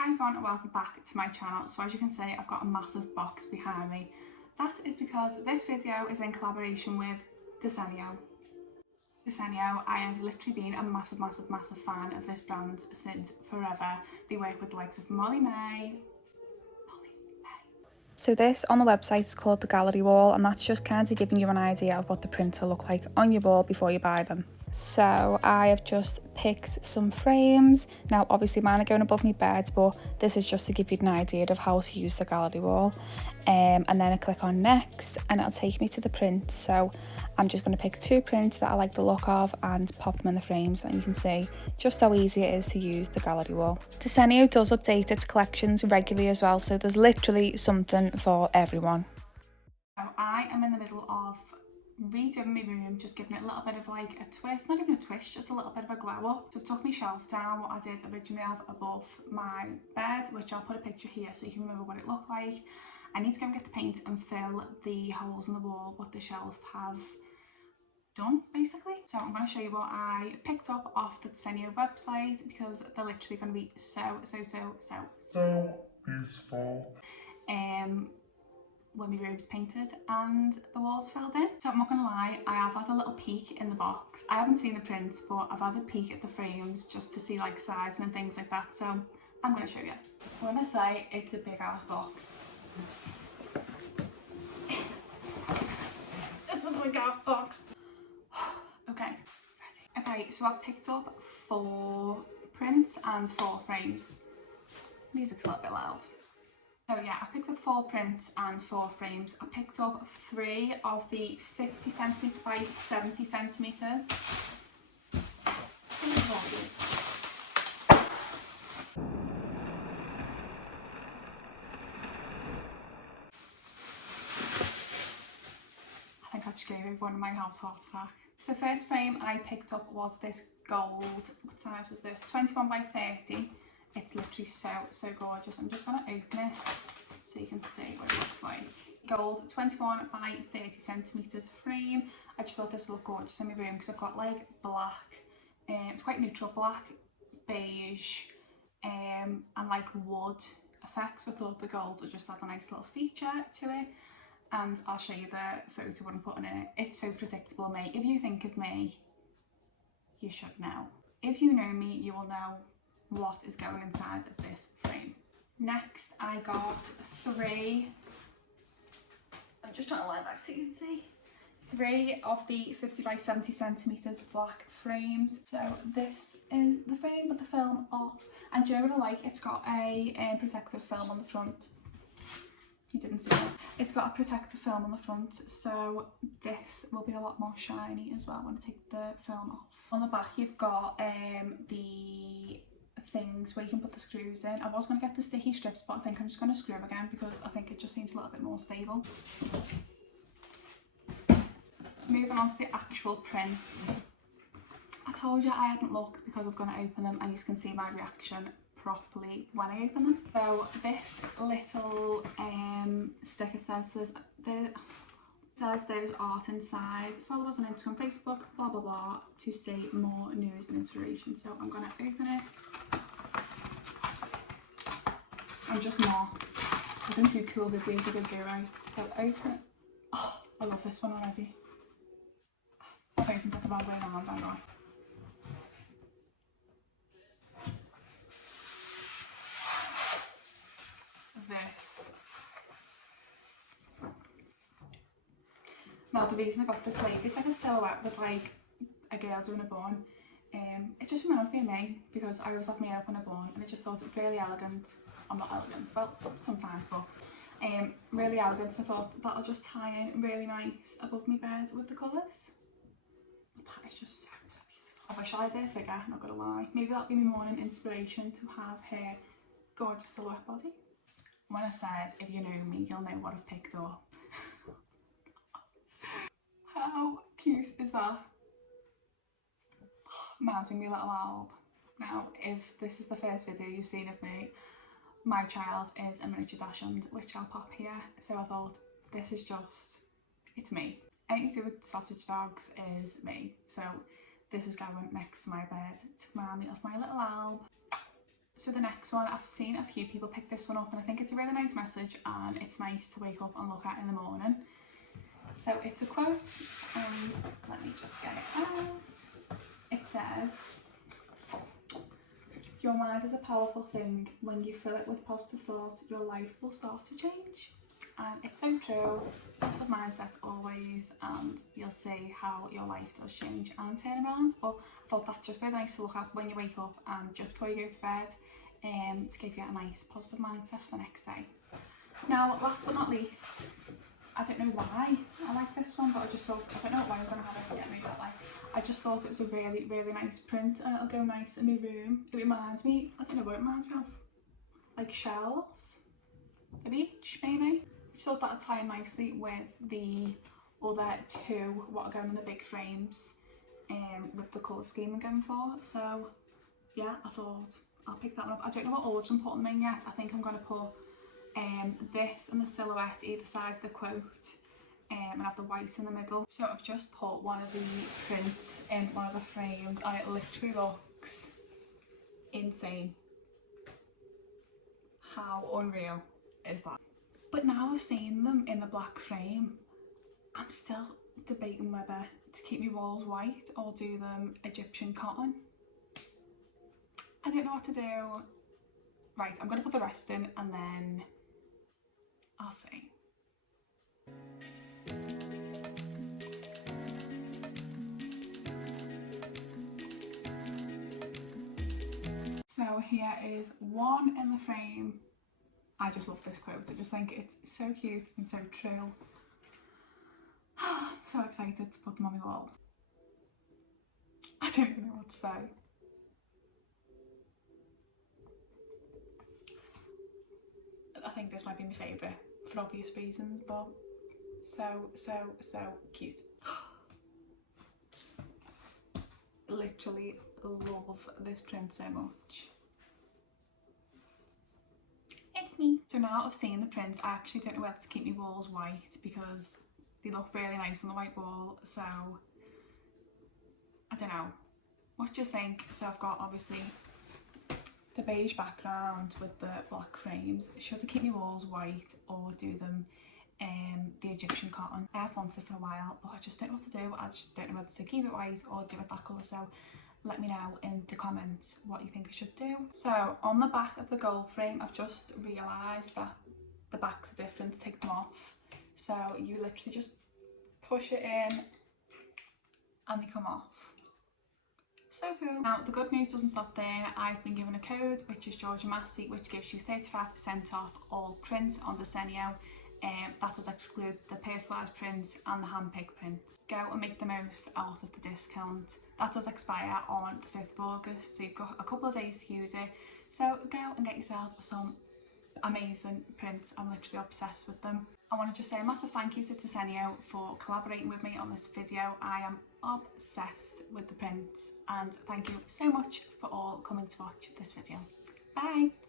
Hi everyone and welcome back to my channel. So as you can see, I've got a massive box behind me. That is because this video is in collaboration with Desenio. Desenio, I have literally been a massive fan of this brand since forever. They work with the likes of Molly May. So this on the website is called the gallery wall, and that's just kind of giving you an idea of what the prints will look like on your wall before you buy them. So I have just picked some frames. Now obviously mine are going above my bed, but this is just to give you an idea of how to use the gallery wall. And then I click on next and it'll take me to the prints. So I'm just going to pick two prints that I like the look of and pop them in the frames, and you can see just how easy it is to use the gallery wall. Desenio does update its collections regularly as well, so there's literally something for everyone. So I am in the middle of redoing my room, just giving it a little bit of like a twist, not even a twist, just a little bit of a glow up. So I took my shelf down, what I did originally have above my bed, which I'll put a picture here so you can remember what it looked like. I need to go and get the paint and fill the holes in the wall what the shelf have done basically. So I'm going to show you what I picked up off the Desenio website, because they're literally going to be so useful when my room's painted and the walls are filled in. So I'm not gonna lie, I have had a little peek in the box. I haven't seen the prints, but I've had a peek at the frames just to see like size and things like that. So I'm gonna show you. When I say it's a big ass box, it's a big ass box. Okay, ready. Okay, so I've picked up 4 prints and 4 frames. Music's a little bit loud. So yeah, I picked up 4 prints and 4 frames. I picked up 3 of the 50 centimetres by 70 centimetres. I think I just gave one of my house heart attack. So the first frame I picked up was this gold, what size was this? 21 by 30. It's literally so gorgeous. I'm just gonna open it so you can see what it looks like. Gold 21 by 30 centimetres frame. I just thought this looked gorgeous in my room because I've got like black, it's quite neutral black, beige, and like wood effects. I thought the gold would just add a nice little feature to it. And I'll show you the photo what I'm putting in it. It's so predictable, mate. If you think of me, you should know. If you know me, you will know what is going inside of this frame. Next, I got 3, I'm just trying to line back so you can see, 3 of the 50 by 70 centimetres black frames. So this is the frame with the film off, and do you know what I like? It's got a protective film on the front. You didn't see it. It's got a protective film on the front, so this will be a lot more shiny as well when I take the film off. On the back you've got the things where you can put the screws in. I was going to get the sticky strips, but I think I'm just going to screw again because I think it just seems a little bit more stable. Moving on to the actual prints. I told you I hadn't looked because I'm going to open them and you can see my reaction properly when I open them. So this little sticker says there's art inside. Follow us on Instagram, Facebook, blah blah blah, to see more news and inspiration. So I'm gonna open it. I'm just not. I didn't do cool videos, I did go right. So open it. Oh, I love this one already. I've opened it the wrong way around, hang on. This. Now the reason I got this lady, it's like a silhouette with like a girl doing a bun. It just reminds me of me because I always have my hair up on a bun, and I just thought it was really elegant. I'm not elegant, well sometimes, but really elegant. So I thought that'll just tie in really nice above my bed with the colours. That is just so beautiful. I wish I had her figure, not gonna lie. Maybe that'll be my morning inspiration to have her gorgeous silhouette body. When I said, if you know me, you'll know what I've picked up. How cute is that? Mounting me little alb. Now, if this is the first video you've seen of me, my child is a miniature dachshund, which I'll pop here. So I thought, this is just, it's me. Anything to do with sausage dogs is me. So this is going next to my bed to remind me of my little alb. So the next one, I've seen a few people pick this one up, and I think it's a really nice message, and it's nice to wake up and look at in the morning. So it's a quote, and let me just get it out. It says, "Your mind is a powerful thing. When you fill it with positive thoughts, your life will start to change." And it's so true. Positive mindset always, and you'll see how your life does change and turn around. But I thought that's just very nice to look at when you wake up and just before you go to bed, to give you a nice positive mindset for the next day. Now, last but not least, I don't know why I like this one, but I just thought, I don't know why I'm going to have it and get me that, like, I just thought it was a really, really nice print, and it'll go nice in my room. It reminds me, I don't know what it reminds me of, like shells, the beach maybe. I thought that would tie in nicely with the other two, what are going in the big frames, with the colour scheme I'm going for. So yeah, I thought I'll pick that one up. I don't know what order I'm putting them in yet. I think I'm going to put this and the silhouette either side of the quote, and have the white in the middle. So I've just put one of the prints in one of the frames, and it literally looks insane. How unreal is that? But now I've seen them in the black frame, I'm still debating whether to keep my walls white or do them Egyptian cotton. I don't know what to do. Right, I'm going to put the rest in and then I'll see. So here is one in the frame. I just love this quote. I just think it's so cute and so true. I'm so excited to put them on my wall. I don't even know what to say. I think this might be my favourite for obvious reasons, but so cute. Literally love this print so much. It's me. So now I've seen the prints, I actually don't know whether to keep my walls white because they look really nice on the white wall, so I don't know. What do you think? So I've got obviously the beige background with the black frames. Should I keep my walls white or do them the Egyptian cotton? I have wanted it for a while, but I just don't know what to do. I just don't know whether to keep it white or do it that colour, so let me know in the comments what you think I should do. So on the back of the gold frame, I've just realised that the backs are different to take them off. So you literally just push it in and they come off. So cool. Now the good news doesn't stop there. I've been given a code which is Georgia Massey, which gives you 35% off all prints on Desenio. That does exclude the personalised prints and the hand-picked prints. Go and make the most out of the discount. That does expire on the 5th of August, so you've got a couple of days to use it. So go and get yourself some amazing prints. I'm literally obsessed with them. I want to just say a massive thank you to Desenio for collaborating with me on this video. I am obsessed with the prints, and thank you so much for all coming to watch this video. Bye!